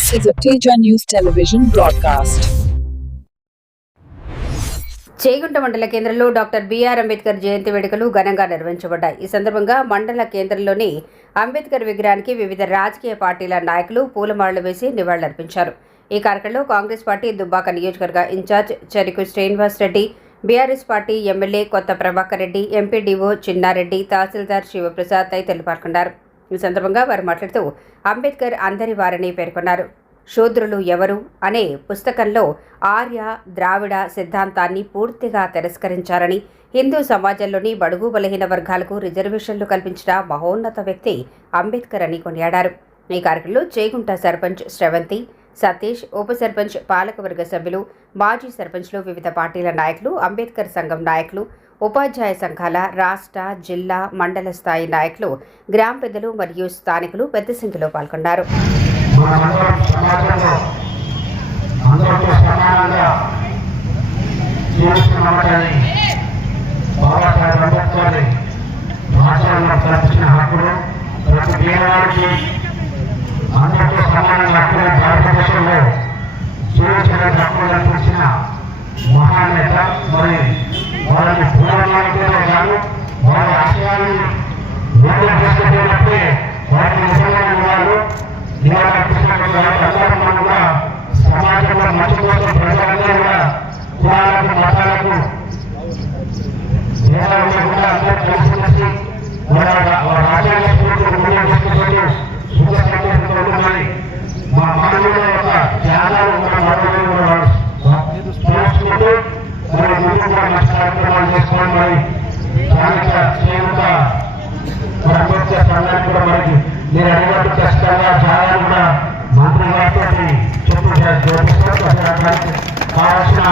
This is a Teja News Television broadcast. Chegunta మండల కేంద్రంలో doctor BR Ambedkar జయంతి వేడుకలు ఘనంగా నిర్వహించబడ్డాయి. ఈ సందర్భంగా మండల కేంద్రంలోని అంబేద్కర్ విగ్రహానికి వివిధ రాజకీయ పార్టీల నాయకులు పూలమాలలు వేసి నివాళులర్పించారు. ఈ కార్యక్రమంలో కాంగ్రెస్ పార్టీ దుబ్బాక నియోజకవర్గ ఇన్ఛార్జ్ చెరుకు Srinivas Reddy, BRS party MLA కొత్త ప్రభాకర్ రెడ్డి, ఎంపీడీఓ చిన్నారెడ్డి, తహసీల్దార్ శివప్రసాద్ తదితరులు పాల్గొన్నారు. ఈ సందర్భంగా వారు మాట్లాడుతూ అంబేద్కర్ అందరి వారని పేర్కొన్నారు. శూద్రులు ఎవరు అనే పుస్తకంలో ఆర్య ద్రావిడ సిద్ధాంతాన్ని పూర్తిగా తిరస్కరించారని, హిందూ సమాజంలోని బడుగు బలహీన వర్గాలకు రిజర్వేషన్లు కల్పించిన మహోన్నత వ్యక్తి అంబేద్కర్ అని కొనియాడారు. ఈ కార్యక్రమంలో చేగుంట సర్పంచ్ శ్రవంతి, సతీష్, ఉప సర్పంచ్, పాలకవర్గ సభ్యులు, మాజీ సర్పంచ్లు, వివిధ పార్టీల నాయకులు, అంబేద్కర్ సంఘం నాయకులు, ఉపాధ్యాయ సంఘాల రాష్ట్ర, జిల్లా, మండల స్థాయి నాయకులు, గ్రామ పెద్దలు మరియు స్థానికులు పెద్ద సంఖ్యలో పాల్గొన్నారు. మహానేత మరి వాళ్ళని పూర్వమానికే కాదు వాళ్ళ ఆశయాన్ని ముందుకు తీసుకుపోయినప్పుడే వాటిని నిజమైన వాళ్ళు నిలబెట్టినట్టుగా సమాజంలో మంచి కోసం ప్రజలందరూ కూడా కులాలకు మతాలకు కూడా అందరూ కలిసి వాళ్ళ రాజ్యాంగ స్ఫూర్తిని ముందుకు తీసుకుపోయి సుఖ సంతోషంతో ఉండాలి. మా మానవుల యొక్క త్యాగాలు కూడా మరొక స్మరించుకుంటూ మరి ముందు కూడా మంచి కార్యక్రమాలు చేసుకోవాలి. మరి స్థానిక చేయుత అంబేద్కర్ సంఘానికి కూడా మనకి మీరు అడిగినట్టు ఖచ్చితంగా చాలా కూడా మంత్రి గారితో చెప్పి కావాల్సిన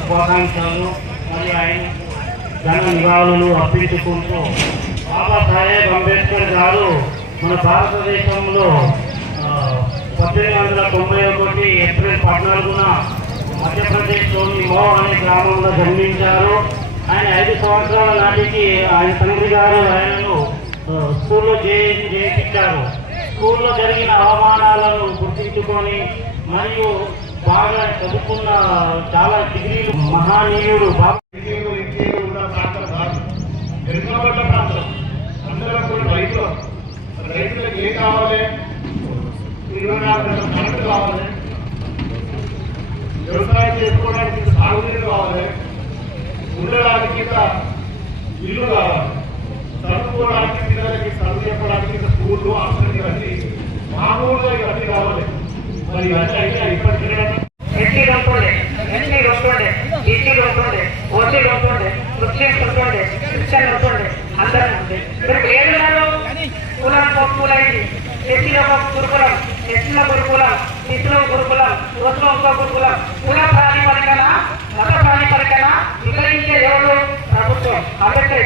శుభాకాంక్షలు మరియు ఆయన ఘన నివాళులు అర్పించుకుంటూ బాబాసాహెబ్ అంబేద్కర్ గారు మన భారతదేశంలో 1891 ఏప్రిల్ 14న మధ్యప్రదేశ్లోని మో అనే గ్రామంలో జన్మించారు. ఆయన 5 సంవత్సరాల నాటికి ఆయన తండ్రి గారు ఆయనను స్కూల్లో చేయించారు. స్కూల్లో జరిగిన అవమానాలను గుర్తించుకొని మరియు బాగా చదువుకున్న చాలా డిగ్రీలు మహానీయుడు వెనుకబడ్డ ప్రాంతం అందరూ రైతులకు ఏం కావాలి, 24 కరెంటు కావాలి, వ్యవసాయం చేసుకోవడానికి సాగునీరు కావాలి, ఉండడానికి ఇల్లు కావాలి, చదువుకోవడానికి పిల్లలకి చదువు చెప్పడానికి స్కూళ్ళు హాస్టల్ ఇవన్నీ మామూలుగా ఇవన్నీ కావాలి. మరి ఇవన్నీ అయితే ఇప్పటికీ ఎస్సీలు వస్తుండే, ఎస్సీలు వస్తుండే, ఈసీలు వస్తుండే, ఓసీలు వస్తుండే, ముస్లింస్ వస్తుండే, క్రిస్టియన్లు వస్తుండే, అందరూ ఉండే. ఇప్పుడు ఏడున్నారు కులం పూలైంది. ఎస్సీలో ఒక గురుకులం, ఎస్సీలో గురుకులం, ఈసీలో గురుకులం, ఓసీలో ఇంకో గురుకులం. కుల ప్రాతిపదికన, మత ప్రాతిపదికన వివరించే ఎవరు? ప్రభుత్వం. అంబేద్కర్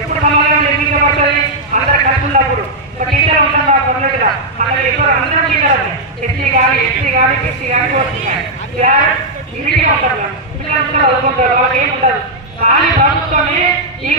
ఎప్పుడు మమ్మల్ని నిర్మించబడుతుంది? అందరు కలిసి ఉన్నప్పుడు ఒక టీచర్ ఉంటాం కొన్నట్టుగా మనకి ఎక్కువ అందరం టీచర్ ఎస్సీ కానీ ఎస్సీ కానీ ఎస్సీ కానీ ఓసీ కానీ ఇంటికి ఉంటారు, పిల్లలంతా చదువుకుంటారు, వాళ్ళకి ఏమి ఉండదు. కానీ ప్రభుత్వమే ఈ